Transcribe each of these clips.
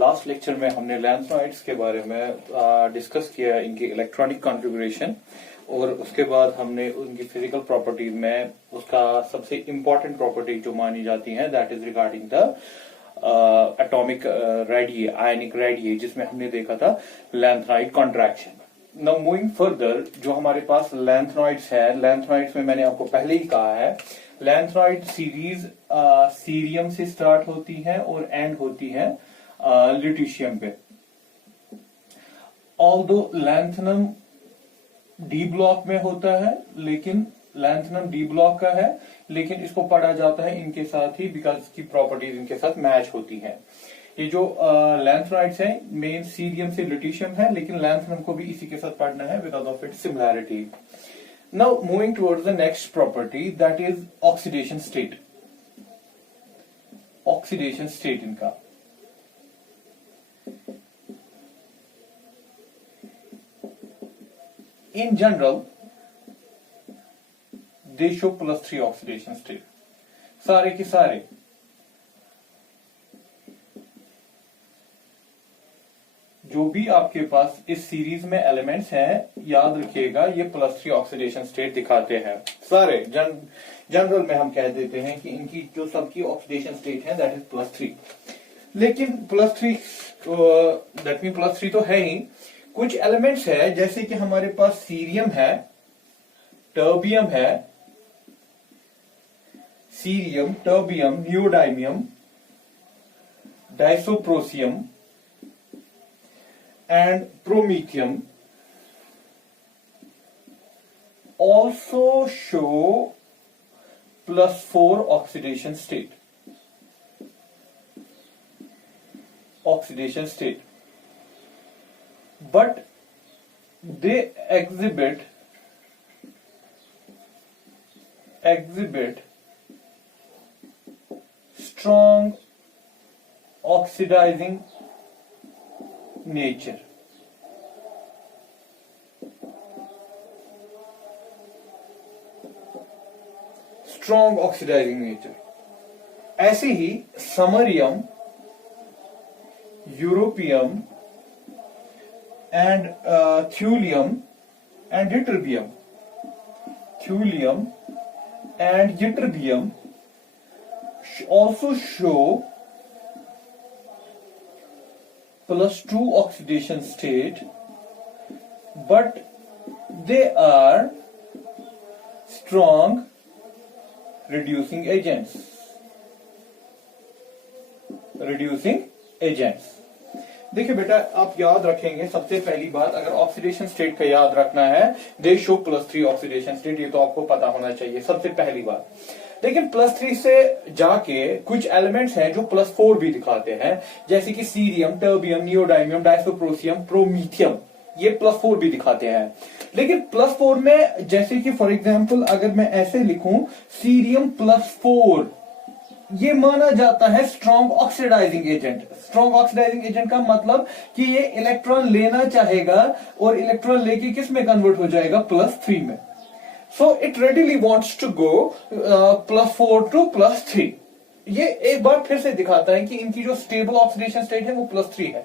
Last lecture में हमने लैंथनॉइड्स के बारे में डिस्कस किया, इनकी इलेक्ट्रॉनिक कॉन्फ़िगरेशन, और उसके बाद हमने उनकी फिजिकल प्रॉपर्टीज में उसका सबसे इंपॉर्टेंट प्रॉपर्टी जो मानी जाती है that is regarding the atomic radii, ionic radii, जिसमें हमने देखा था lanthanoid contraction. Now moving further, जो हमारे पास लैंथनॉइड्स है, लैंथनॉइड्स में मैंने आपको पहले ही कहा है लैंथनॉइड सीरीज सीरियम से स्टार्ट होती है और एंड होती है लिटिशियम पे। ऑल्दो लैंथनम डी ब्लॉक में होता है, लेकिन लैंथनम डी ब्लॉक का है, लेकिन इसको पढ़ा जाता है इनके साथ ही बिकॉज इसकी प्रॉपर्टीज इनके साथ मैच होती है। ये जो लैंथनॉइड्स है मेन सीरियम से लिटिशियम है, लेकिन लैंथनम को भी इसी के साथ पढ़ना है because of its similarity. Now moving towards the next property, that is oxidation state. Oxidation state इनका in general they show +3 oxidation state, सारे के सारे। जो भी आपके पास इस सीरीज में एलिमेंट्स हैं, याद रखिएगा ये +3 ऑक्सीडेशन स्टेट दिखाते हैं सारे। जनरल में हम कह देते हैं कि इनकी जो सबकी ऑक्सीडेशन स्टेट है दैट इज +3, लेकिन +3 दैट मीन +3 तो है ही। कुछ एलिमेंट्स है जैसे कि हमारे पास सीरियम है, टर्बियम है, cerium, terbium, neodymium, dysprosium and promethium also show +4 oxidation state. But they exhibit strong oxidizing nature. Strong oxidizing nature. ऐसे ही samarium, europium and thulium and ytterbium also show +2 oxidation state, but they are strong reducing agents. देखिए बेटा, आप याद रखेंगे सबसे पहली बात, अगर ऑक्सीडेशन स्टेट का याद रखना है दे शो +3 ऑक्सीडेशन स्टेट, ये तो आपको पता होना चाहिए सबसे पहली बात। लेकिन +3 से जाके कुछ एलिमेंट्स हैं जो +4 भी दिखाते हैं, जैसे कि सीरियम, टर्बियम, नियोडाइमियम, डाइसोप्रोसियम, प्रोमीथियम, ये +4 भी दिखाते हैं। लेकिन +4 में जैसे कि फॉर एग्जांपल अगर मैं ऐसे लिखूं सीरियम +4, ये माना जाता है strong oxidizing agent. Strong oxidizing agent का मतलब कि ये इलेक्ट्रॉन लेना चाहेगा और इलेक्ट्रॉन लेके किस में कन्वर्ट हो जाएगा, +3 में। So it readily wants to go +4 to +3। ये एक बार फिर से दिखाता है कि इनकी जो स्टेबल ऑक्सीडेशन स्टेट है वो +3 है।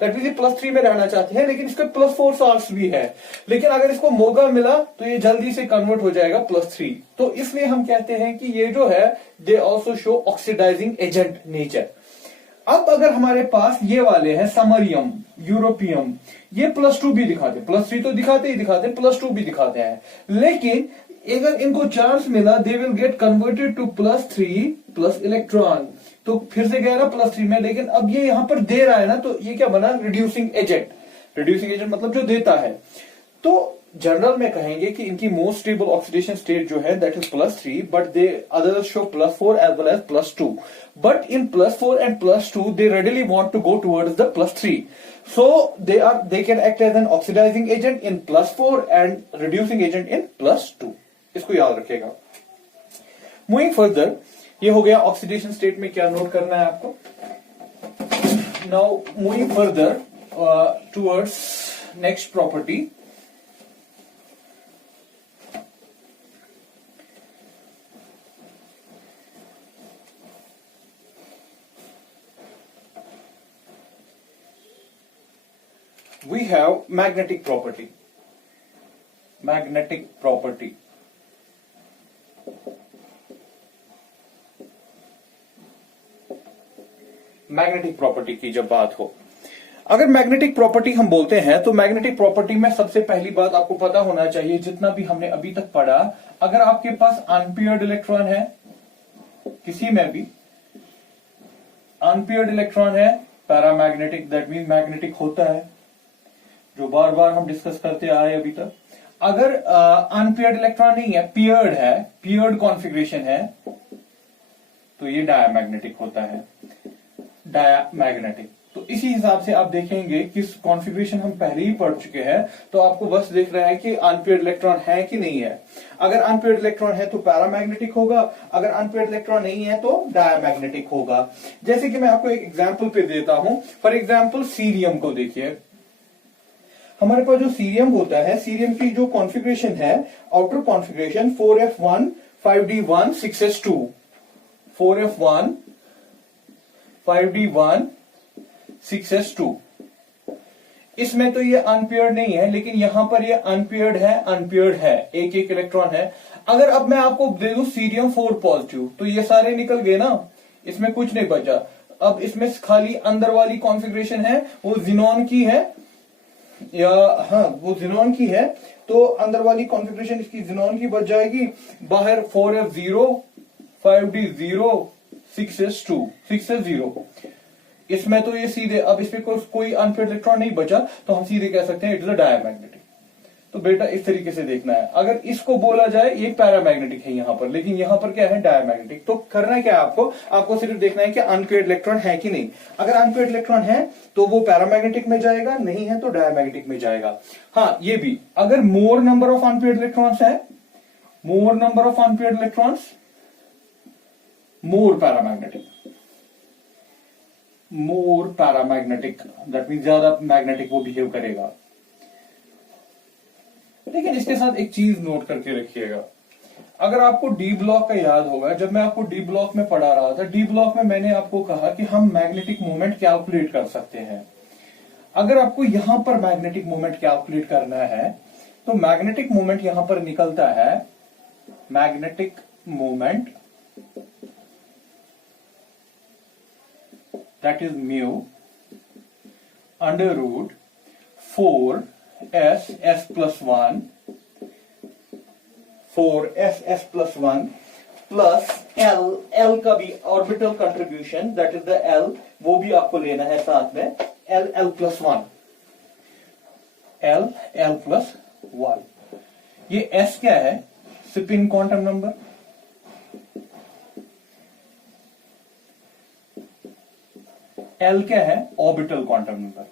दैट मींस ये +3 में रहना चाहते हैं, लेकिन इसके +4 सोर्स भी है, लेकिन अगर इसको मौका मिला तो ये जल्दी से कन्वर्ट हो जाएगा +3। तो इसलिए हम कहते हैं कि ये जो है they also show oxidizing agent nature. अब अगर हमारे पास ये वाले हैं समरियम, यूरोपियम, ये +2 भी दिखाते हैं, +3 तो दिखाते ही दिखाते हैं, +2 भी दिखाते हैं, लेकिन अगर इनको चांस मिला they will get converted to +3 plus electron. तो फिर से गया ना +3 में, लेकिन अब ये यहां पर दे रहा है ना, तो ये क्या बना, रिड्यूसिंग एजेंट। रिड्यूसिंग एजेंट मतलब जो देता है। तो जनरल में कहेंगे कि इनकी मोस्ट स्टेबल ऑक्सीडेशन स्टेट जो है that is +3, but they others show +4 as well as +2। But in +4 and +2 they readily want to go towards the +3, so they can act as an oxidizing agent in +4 and reducing agent in +2। इसको याद रखेगा। Moving further, ये हो गया oxidation state में क्या note करना है आपको। Now moving further towards next property, we have magnetic property. Magnetic property. Magnetic property की जब बात हो, अगर मैग्नेटिक प्रॉपर्टी हम बोलते हैं तो मैग्नेटिक प्रॉपर्टी में सबसे पहली बात आपको पता होना चाहिए, जितना भी हमने अभी तक पढ़ा, अगर आपके पास अनपेयर्ड इलेक्ट्रॉन है, किसी में भी अनपेयर्ड इलेक्ट्रॉन है, पैरामैग्नेटिक, दैट मीन मैग्नेटिक होता है, जो बार बार हम डिस्कस करते आए अभी तक। अगर अनपेयर्ड इलेक्ट्रॉन नहीं है, पेयर्ड है, पेयर्ड कॉन्फ़िगरेशन है, तो ये डायमैग्नेटिक होता है, डायमैग्नेटिक। तो इसी हिसाब से आप देखेंगे किस कॉन्फ़िगरेशन हम पहले ही पढ़ चुके हैं, तो आपको बस देख रहा है कि अनपेयर्ड इलेक्ट्रॉन है कि नहीं है। अगर अनपेयर्ड इलेक्ट्रॉन है तो पैरामैग्नेटिक होगा, अगर अनपेयर्ड इलेक्ट्रॉन नहीं है तो डायमैग्नेटिक होगा। जैसे कि मैं आपको एक एग्जांपल पे देता हूं, फॉर एग्जांपल सीरियम को देखिए। हमारे पास जो सीरियम होता है, सीरियम की जो कॉन्फ़िगरेशन है, outer configuration 4f1 5d1 6s2, 4f1 5d1 6s2, इसमें तो ये अनपेयर्ड नहीं है, लेकिन यहां पर ये अनपेयर्ड है, अनपेयर्ड है, एक एक इलेक्ट्रॉन है। अगर अब मैं आपको दे दूं सीरियम 4 पॉजिटिव, तो ये सारे निकल गए ना, इसमें कुछ नहीं बचा। अब इसमें खाली अंदर वाली कॉन्फ़िगरेशन है, वो जिनॉन की है, या हाँ वो जिनॉन की है, तो अंदर वाली कॉन्फ़िगरेशन इसकी जिनॉन की बच जाएगी। बाहर 4f0 5d0 6s2 6s0, इसमें तो ये सीधे, अब इसमें कोई अनपेयर्ड इलेक्ट्रॉन नहीं बचा, तो हम सीधे कह सकते हैं इट इज अ डायमैग्नेटिक। तो बेटा इस तरीके से देखना है। अगर इसको बोला जाए ये पैरामैग्नेटिक है यहां पर, लेकिन यहां पर क्या है, डायमैग्नेटिक। तो करना क्या है आपको सिर्फ देखना है कि अनपेयर्ड इलेक्ट्रॉन है कि नहीं। अगर अनपेयर्ड इलेक्ट्रॉन है तो वो पैरामैग्नेटिक में जाएगा, नहीं है तो डायमैग्नेटिक में जाएगा। हाँ ये भी, अगर more number of unpaired electrons है, more number of unpaired electrons, more paramagnetic, more paramagnetic, that mean ज्यादा मैग्नेटिक वो बिहेव करेगा। लेकिन इसके साथ एक चीज नोट करके रखिएगा, अगर आपको डी ब्लॉक का याद होगा, जब मैं आपको डी ब्लॉक में पढ़ा रहा था, डी ब्लॉक में मैंने आपको कहा कि हम मैग्नेटिक मोमेंट कैलकुलेट कर सकते हैं। अगर आपको यहां पर मैग्नेटिक मोमेंट कैलकुलेट करना है, तो मैग्नेटिक मोमेंट यहां पर निकलता है, magnetic moment that is mu under root 4s s plus 1 4s s plus 1 plus l का भी orbital contribution, that is the l, वो भी आपको लेना है साथ में, l plus 1, l plus 1। ये s क्या है, स्पिन क्वांटम नंबर, L क्या है, ऑर्बिटल क्वांटम नंबर।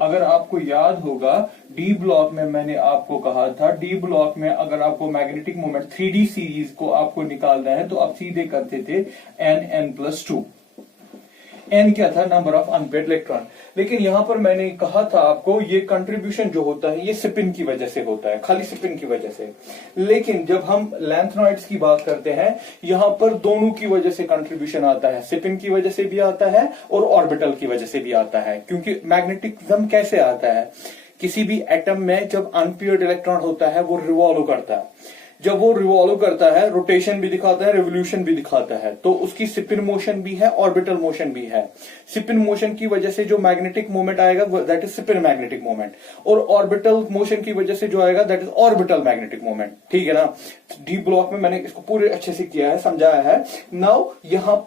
अगर आपको याद होगा, डी ब्लॉक में मैंने आपको कहा था, डी ब्लॉक में अगर आपको मैग्नेटिक मोमेंट 3D सीरीज को आपको निकालना है, तो आप सीधे करते थे n+2। n क्या था, नंबर ऑफ अनपेयर्ड इलेक्ट्रॉन। लेकिन यहां पर मैंने कहा था आपको, ये कंट्रीब्यूशन जो होता है ये स्पिन की वजह से होता है, खाली स्पिन की वजह से। लेकिन जब हम लैंथनॉइड्स की बात करते हैं, यहां पर दोनों की वजह से कंट्रीब्यूशन आता है, स्पिन की वजह से भी आता है और ऑर्बिटल की वजह से भी आता है। क्योंकि मैग्नेटिज्म कैसे आता है, किसी भी एटम में जब अनपेयर्ड इलेक्ट्रॉन होता है वो रिवॉल्व करता है, जब वो रिवॉल्व करता है, रोटेशन भी दिखाता है, रिवोल्यूशन भी दिखाता है, तो उसकी स्पिन मोशन भी है, ऑर्बिटल मोशन भी है। स्पिन मोशन की वजह से जो मैग्नेटिक मोमेंट आएगा that is spin magnetic moment, और ऑर्बिटल मोशन की वजह से जो आएगा that is orbital magnetic moment. ठीक है ना, डी ब्लॉक में मैंने इसको पूरे अच्छे से किया है, समझाया है। नाउ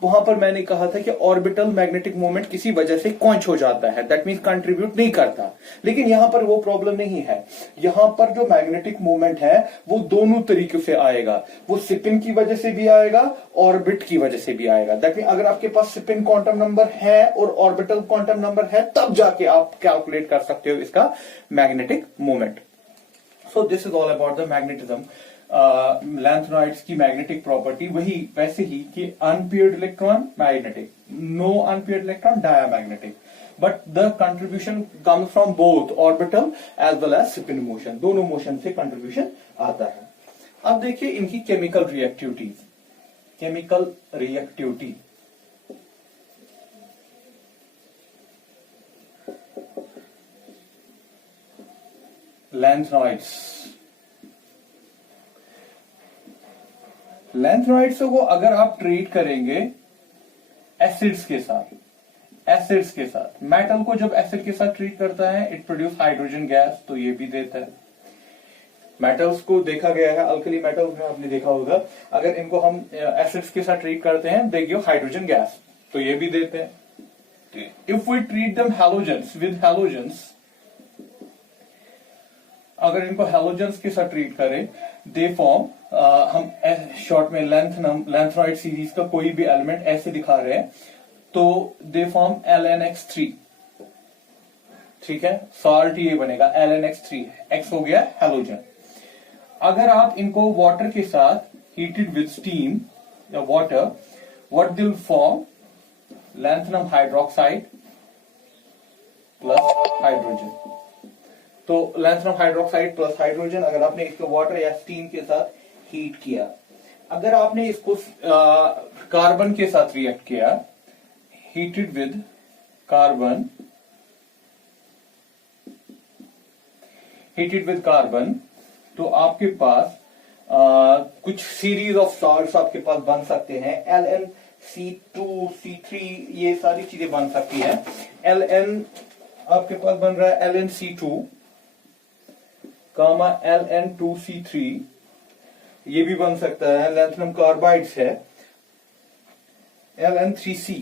वहां पर मैंने कहा था कि ऑर्बिटल मैग्नेटिक मोमेंट किसी वजह से क्वंच हो जाता है, दैट मीन्स कंट्रीब्यूट नहीं करता। लेकिन यहां पर वो प्रॉब्लम नहीं है, यहां पर जो मैग्नेटिक मोमेंट है वो दोनों तरीके से आएगा, वो स्पिन की वजह से भी आएगा, ऑर्बिट की वजह से भी आएगा। दैट मीन अगर आपके पास स्पिन क्वांटम नंबर है और ऑर्बिटल क्वांटम नंबर है, तब जाके आप कैलकुलेट कर सकते हो इसका magnetic moment. So this is all about the magnetism, lanthanoids की मैग्नेटिक प्रॉपर्टी। वही वैसे ही कि unpaired electron magnetic, no unpaired electron diamagnetic, but the contribution comes from both orbital as well as spin motion, दोनों motion से contribution आता है। अब देखिए इनकी chemical reactivities, chemical reactivity. Lanthanoids को अगर आप ट्रीट करेंगे एसिड्स के साथ, मेटल को जब एसिड के साथ ट्रीट करता है इट प्रोड्यूस हाइड्रोजन गैस, तो ये भी देता है। मेटल्स को देखा गया है, अल्कली मेटल्स में आपने देखा होगा, अगर इनको हम एसिड्स के साथ ट्रीट करते हैं दे गिव हाइड्रोजन गैस, तो ये भी देते हैं। If we treat them halogens with halogens, अगर इनको हैलोजेंस के साथ ट्रीट करें दे फॉर्म, हम शॉर्ट में लैंथनॉइड सीरीज का कोई भी एलिमेंट ऐसे दिखा रहे हैं तो दे फॉर्म LnX3, ठीक है, सॉल्ट ये बनेगा LnX3, X हो गया हैलोजन। अगर आप इनको वाटर के साथ हीटेड विद स्टीम या water, what will form lanthanum hydroxide plus hydrogen. तो लैंथनम हाइड्रोक्साइड प्लस हाइड्रोजन, अगर आपने इसको वाटर या स्टीम के साथ हीट किया, अगर आपने इसको कार्बन के साथ रिएक्ट किया, हीटेड विद कार्बन, तो आपके पास कुछ सीरीज ऑफ सॉल्ट्स आपके पास बन सकते हैं, LnC2, C3, ये सारी चीजें बन सकती है। Ln आपके पास बन रहा है LnC2, Ln2C3, ये भी बन सकता है। लैंथनम कार्बाइड्स है Ln3C,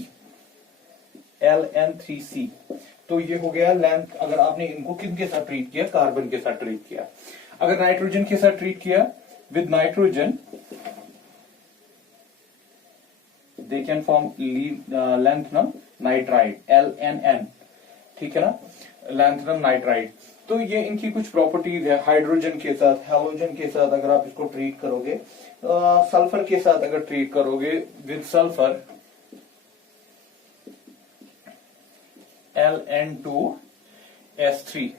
तो ये हो गया लैंथ। अगर आपने इनको किनके साथ ट्रीट किया, कार्बन के साथ ट्रीट किया। अगर नाइट्रोजन के साथ ट्रीट किया with nitrogen, they can form lanthanum nitride, LnN, ठीक है ना, लैंथनम नाइट्राइड। तो ये इनकी कुछ प्रॉपर्टीज है। हाइड्रोजन के साथ, हैलोजन के साथ अगर आप इसको ट्रीट करोगे, सल्फर के साथ अगर ट्रीट करोगे विद सल्फर, Ln2S3,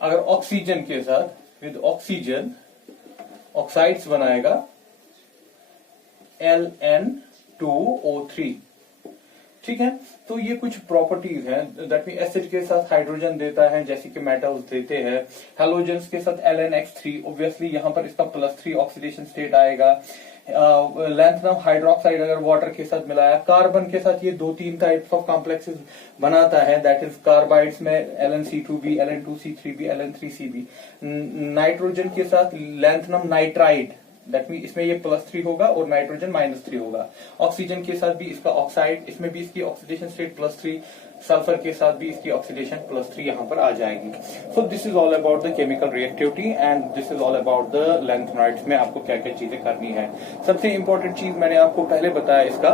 अगर ऑक्सीजन के साथ विद ऑक्सीजन, ऑक्साइड्स बनाएगा Ln2O3, ठीक है। तो ये कुछ प्रॉपर्टीज हैं, दैट मीन एसिड के साथ हाइड्रोजन देता है जैसे कि मेटल्स देते हैं। हैलोजेंस के साथ LnX3, ऑब्वियसली यहां पर इसका +3 ऑक्सीडेशन स्टेट आएगा। लैंथनम हाइड्रोक्साइड अगर वाटर के साथ मिलाया, कार्बन के साथ ये 2-3 टाइप्स ऑफ कॉम्प्लेक्सेस बनाता है, दैट इज कार्बाइड्स में LnC2B, Ln2C3B, Ln3CB। नाइट्रोजन के साथ लैंथनम नाइट्राइड, दैट मीन इसमें ये +3 होगा और नाइट्रोजन -3 होगा। ऑक्सीजन के साथ भी इसका ऑक्साइड, इसमें भी इसकी ऑक्सीडेशन स्टेट +3, सल्फर के साथ भी इसकी ऑक्सीडेशन +3 यहां पर आ जाएगी। So this is all about the chemical reactivity and this is all about the lanthanoids में आपको क्या क्या चीजें करनी है। सबसे इंपॉर्टेंट चीज मैंने आपको पहले बताया इसका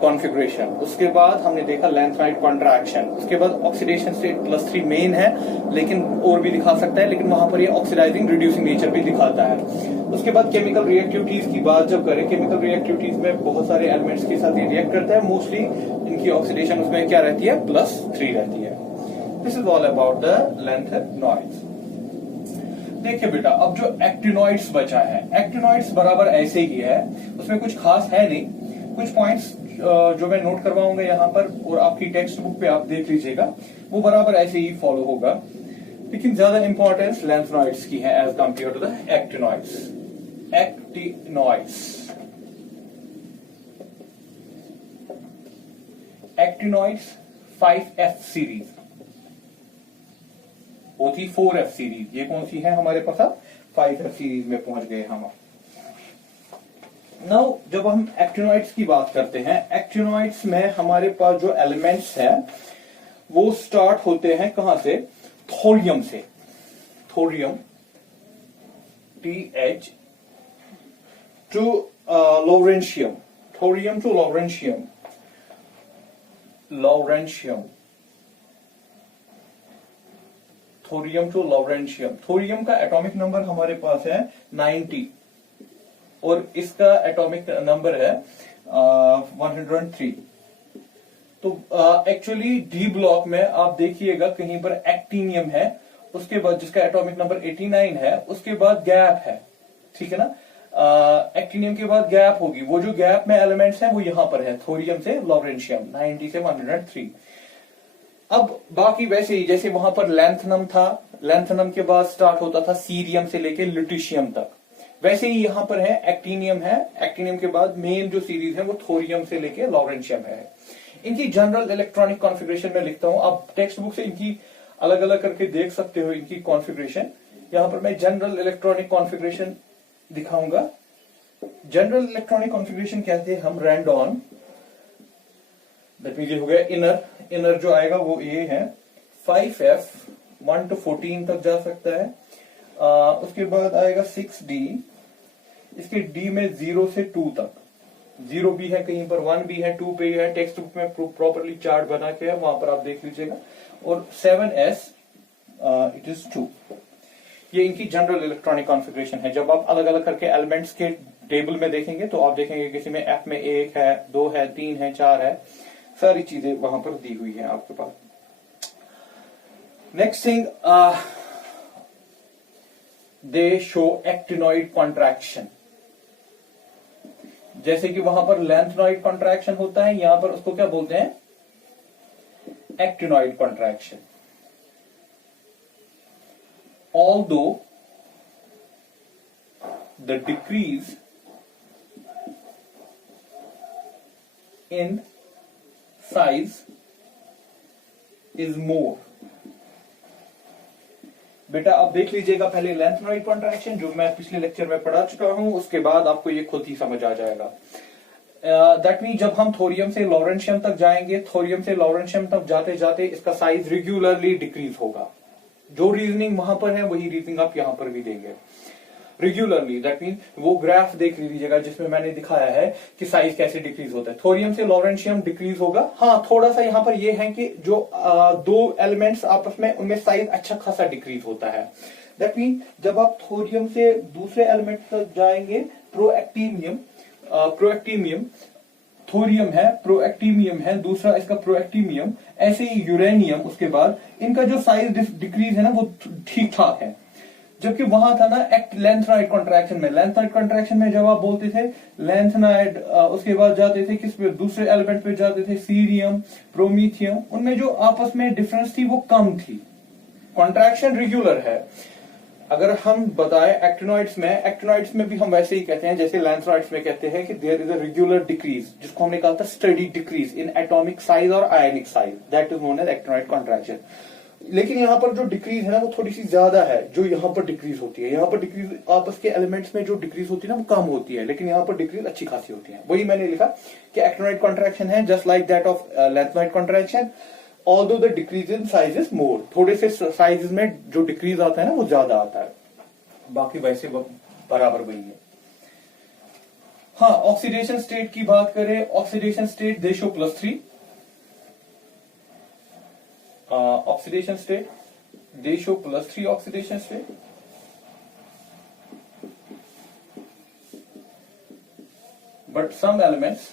कॉन्फ़िगरेशन, उसके बाद हमने देखा लैंथनॉइड कॉन्ट्रैक्शन, उसके बाद ऑक्सीडेशन स्टेट +3 मेन है, लेकिन और भी दिखा सकता है, लेकिन वहां पर ये ऑक्सीडाइजिंग रिड्यूसिंग नेचर भी दिखाता है। उसके बाद केमिकल रिएक्टिविटीज की बात जब करें, केमिकल रिएक्टिविटीज में बहुत सारे एलिमेंट्स के साथ ये रिएक्ट करता है, मोस्टली इनकी ऑक्सीडेशन उसमें क्या रहती है, +3 रहती है। This is all about the lanthanoids. देखिए बेटा, अब जो एक्टिनॉइड्स बचा है, एक्टिनॉइड्स बराबर ऐसे ही है, उसमें कुछ खास है नहीं। कुछ पॉइंट्स जो मैं नोट करवाऊंगा यहाँ पर और आपकी टेक्स्ट बुक पे आप देख लीजिएगा, वो बराबर ऐसे ही फॉलो होगा, लेकिन ज्यादा इंपॉर्टेंस लैंथनॉइड्स की है as compare to the actinoids. Actinoids 5F series, वो थी 4F सीरीज, ये कौन सी है हमारे पास, 5F सीरीज में पहुंच गए हम। नाउ जब हम एक्टिनॉइड्स की बात करते हैं, एक्टिनॉइड्स में हमारे पास जो एलिमेंट्स हैं वो स्टार्ट होते हैं कहां से, थोरियम से। Thorium TH to lawrencium, thorium to lawrencium, thorium to lawrencium. Thorium का एटॉमिक नंबर हमारे पास है 90 और इसका एटॉमिक नंबर है 103। तो एक्चुअली डी ब्लॉक में आप देखिएगा कहीं पर एक्टिनियम है, उसके बाद जिसका एटॉमिक नंबर 89 है, उसके बाद गैप है, ठीक है ना। एक्टिनियम के बाद गैप होगी, वो जो गैप में एलिमेंट्स हैं वो यहां पर है, थोरियम से लॉरेंशियम 90 से 103। अब बाकी वैसे ही जैसे वहां पर लैंथनम था, लैंथनम के बाद स्टार्ट होता था सीरियम से लेके ल्यूटिशियम तक। वैसे ही यहां पर है एक्टिनियम है, एक्टिनियम के बाद मेन जो सीरीज है वो थोरियम से लेके लॉरेंशियम है। इनकी जनरल इलेक्ट्रॉनिक कॉन्फ़िगरेशन में लिखता हूं, आप टेक्स्ट बुक से इनकी अलग अलग करके देख सकते हो इनकी कॉन्फ़िगरेशन। यहां पर मैं जनरल इलेक्ट्रॉनिक कॉन्फ़िगरेशन दिखाऊंगा। जनरल इलेक्ट्रॉनिक कॉन्फ़िगरेशन कहते हैं हम रैंडॉन, दैट मीन ये हो गया इनर, इनर जो आएगा वो ये है 5f 1 to 14 तक जा सकता है। उसके बाद आएगा 6d, इसके d में 0 से 2 तक, 0 भी है कहीं पर, 1 भी है, 2 पे है, टेक्स्ट बुक में प्रॉपरली चार्ट बना के है, वहां पर आप देख लीजिएगा। और 7s इट इज 2। ये इनकी जनरल इलेक्ट्रॉनिक कॉन्फ़िगरेशन है। जब आप अलग अलग करके एलिमेंट्स के टेबल में देखेंगे तो आप देखेंगे किसी में f में 1 है, 2 है, 3 है, 4 है, सारी चीजें वहां पर दी हुई है आपके पास। Next thing, they show actinoid contraction. जैसे कि वहां पर लेंथनॉइड कॉन्ट्रैक्शन होता है, यहां पर उसको क्या बोलते हैं, actinoid contraction. Although the decrease in size is more। बेटा आप देख लीजिएगा पहले लेंथनॉइड कॉन्ट्रैक्शन जो मैं पिछले लेक्चर में पढ़ा चुका हूं, उसके बाद आपको ये खुद ही समझ आ जाएगा। दैट मीन जब हम थोरियम से लॉरेंशियम तक जाएंगे, थोरियम से लॉरेंशियम तक जाते जाते इसका साइज रेगुलरली डिक्रीज होगा। जो रीजनिंग वहां पर है वही रीजनिंग आप यहां पर भी देंगे रेगुलरली। दैट मीन वो ग्राफ देख लीजिएगा जिसमें मैंने दिखाया है कि साइज कैसे डिक्रीज होता है। थोरियम से लॉरेंशियम डिक्रीज होगा। हाँ, थोड़ा सा यहां पर ये है कि जो दो एलिमेंट्स आपस में, उनमें साइज अच्छा खासा डिक्रीज होता है। दैट मीन जब आप थोरियम से दूसरे एलिमेंट तक जाएंगे, प्रोएक्टिनियम, प्रोएक्टिनियम थोरियम है, प्रोएक्टिनियम है, दूसरा इसका प्रोएक्टिनियम, ऐसे ही यूरेनियम, उसके बाद इनका जो साइज डिक्रीज है ना वो ठीक ठाक है। जबकि वहां था ना लेंथनॉइड कॉन्ट्रैक्शन में, लेंथनॉइड कॉन्ट्रैक्शन में जब आप बोलते थे लेंथनॉइड, उसके बाद जाते थे किस पे, दूसरे एलिमेंट पे जाते थे, सीरियम, प्रोमीथियम, उनमें जो आपस में डिफरेंस थी वो कम थी, कॉन्ट्रैक्शन रेगुलर है। अगर हम बताएं एक्टिनॉइड्स में भी हम वैसे ही कहते हैं जैसे लेंथनॉइड्स में कहते हैं कि there is a regular decrease, जिसको हमने कहा था study decrease in atomic size और ionic size, that is known as actinoid contraction. लेकिन यहाँ पर जो डिक्रीज है ना वो थोड़ी सी ज्यादा है जो यहाँ पर डिक्रीज होती है। यहाँ पर डिक्रीज आपस के एलिमेंट्स में जो डिक्रीज होती है ना वो कम होती है, लेकिन यहाँ पर डिक्रीज अच्छी खासी होती है। वही मैंने लिखा कि एक्टिनॉइड कॉन्ट्रैक्शन है just like that of lanthanoid contraction, although the decrease in size is more. थोड़े से साइज में जो डिक्रीज आता है ना वो ज्यादा आता है, बाकी वैसे बराबर वही है। हाँ, ऑक्सीडेशन स्टेट की बात करें, oxidation state they show +3। Oxidation state they show +3 oxidation state. But some elements,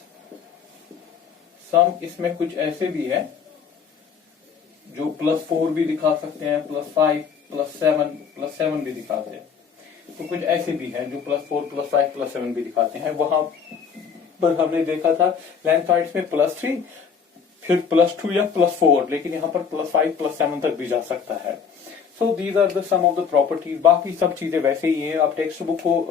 some इसमें कुछ ऐसे भी है जो +4 भी दिखा सकते हैं, +5, +7 भी दिखाते हैं। तो कुछ ऐसे भी हैं जो +4, +5, +7 भी दिखाते हैं। वहां पर हमने देखा था लेंथनॉइड्स में +3, फिर +2 या +4, लेकिन यहाँ पर +5, +7 तक भी जा सकता है। So these are the some of the properties. बाकी सब चीजें वैसे ही है। आप टेक्स्ट बुक को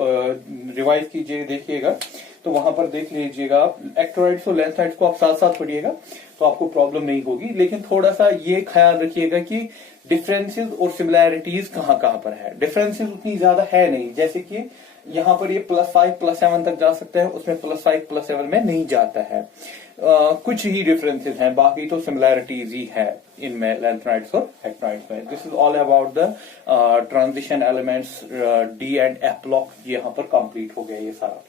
रिवाइज कीजिए, देखिएगा तो वहां पर देख लीजिएगा आप एक्टिनॉइड्स और लेंथनॉइड्स को आप साथ साथ पढ़िएगा तो आपको प्रॉब्लम नहीं होगी। लेकिन थोड़ा सा ये ख्याल रखिएगा कि डिफरेंसेस और सिमिलैरिटीज कहाँ कहाँ पर है। डिफरेंसेस उतनी ज्यादा है नहीं, जैसे कि यहाँ पर ये +5, +7 तक जा सकता है, उसमें +5, +7 में नहीं जाता है। कुछ ही डिफरेंसेस हैं, बाकी तो सिमिलैरिटीज ही है इनमें लेंथनॉइड्स और एक्टिनॉइड्स में। This is all about the transition elements, D and F block. यहाँ पर कंप्लीट हो गया ये सारा।